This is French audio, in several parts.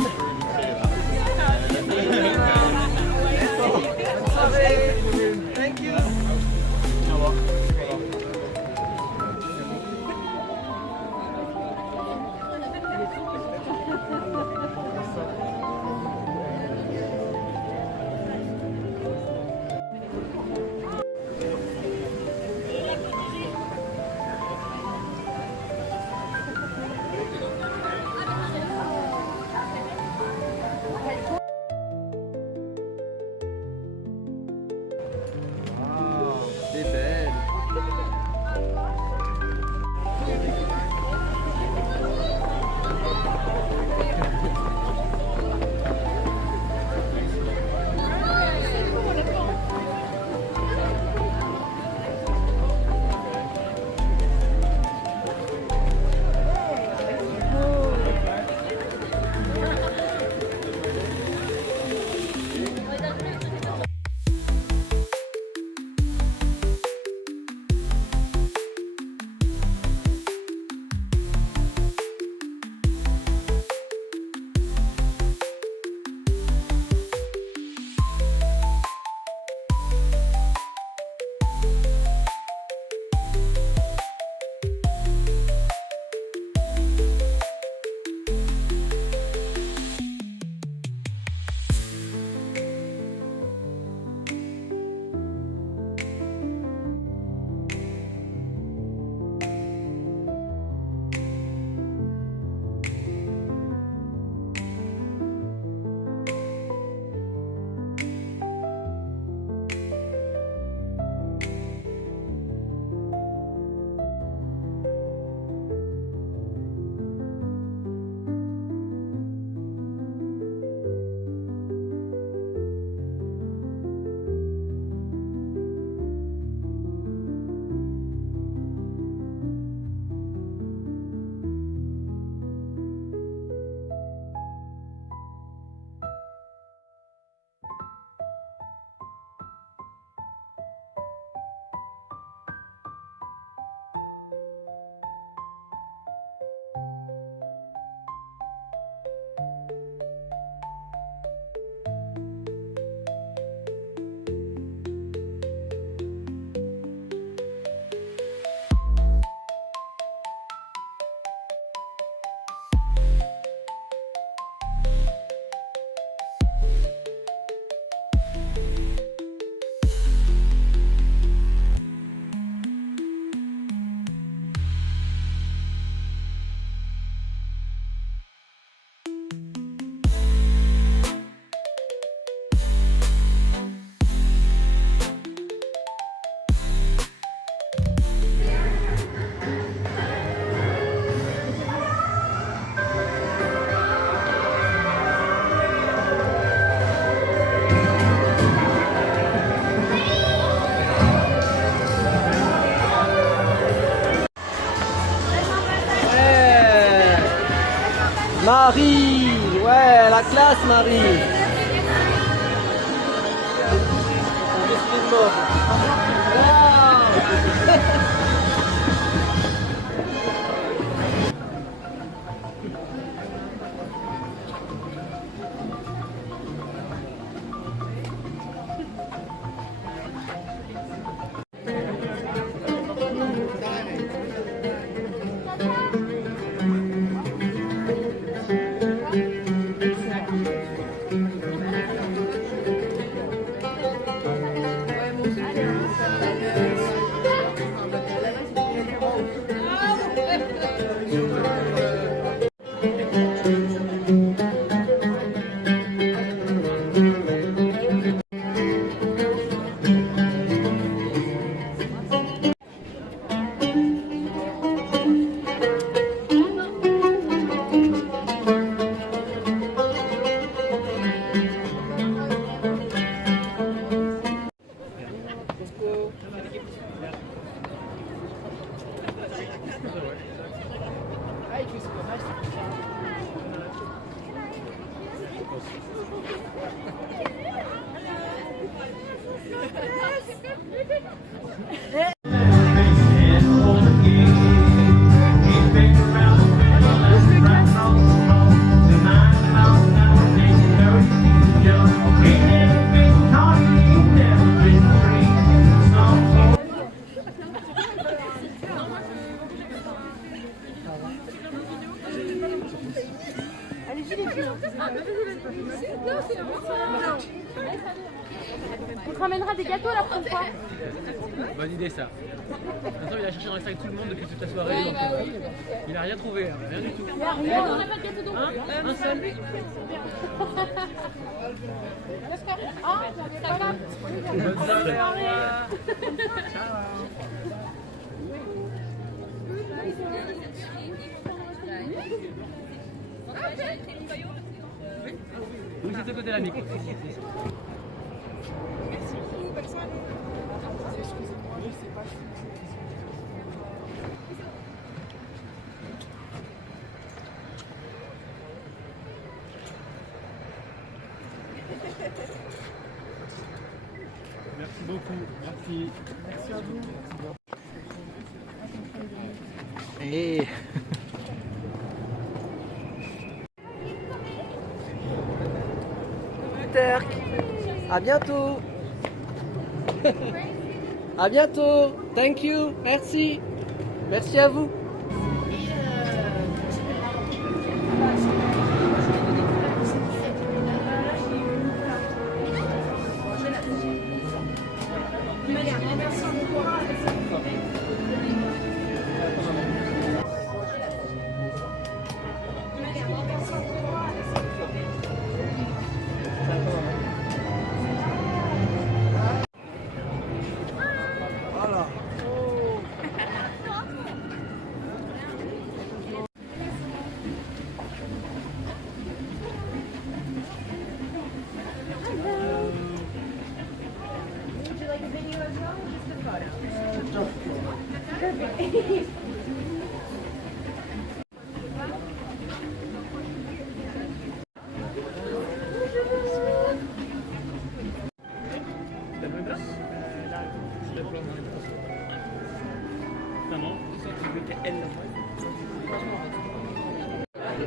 Thank you. C'est belle. Marie, ouais, la classe Marie. Je suis mort. On te ramènera des gâteaux la prochaine fois. Bonne idée ça. Attends, il a cherché dans les sacs tout le monde depuis toute la soirée. Donc, il a rien trouvé, hein, rien du tout. On n'a pas de gâteau donc. Un seul. Ah, ça va. Bonne soirée. Oui, c'est ce côté-là, Meeko. Merci beaucoup. Merci. Merci à vous. Et... Twerk. À bientôt. À bientôt. Thank you. Merci. Merci à vous.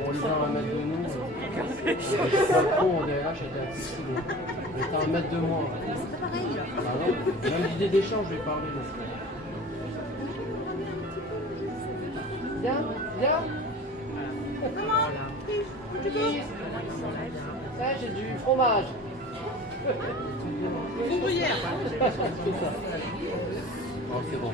On les a à 1 mètre de nous. Je suis pas con, on est là, j'étais à 6 kilos. J'étais à 1 mètre de moi. C'est pas pareil là. Ah non, même l'idée d'échange, je vais parler. Viens, viens. Maman, ça, j'ai du fromage. Une gruyère. C'est ça. Oh, c'est bon.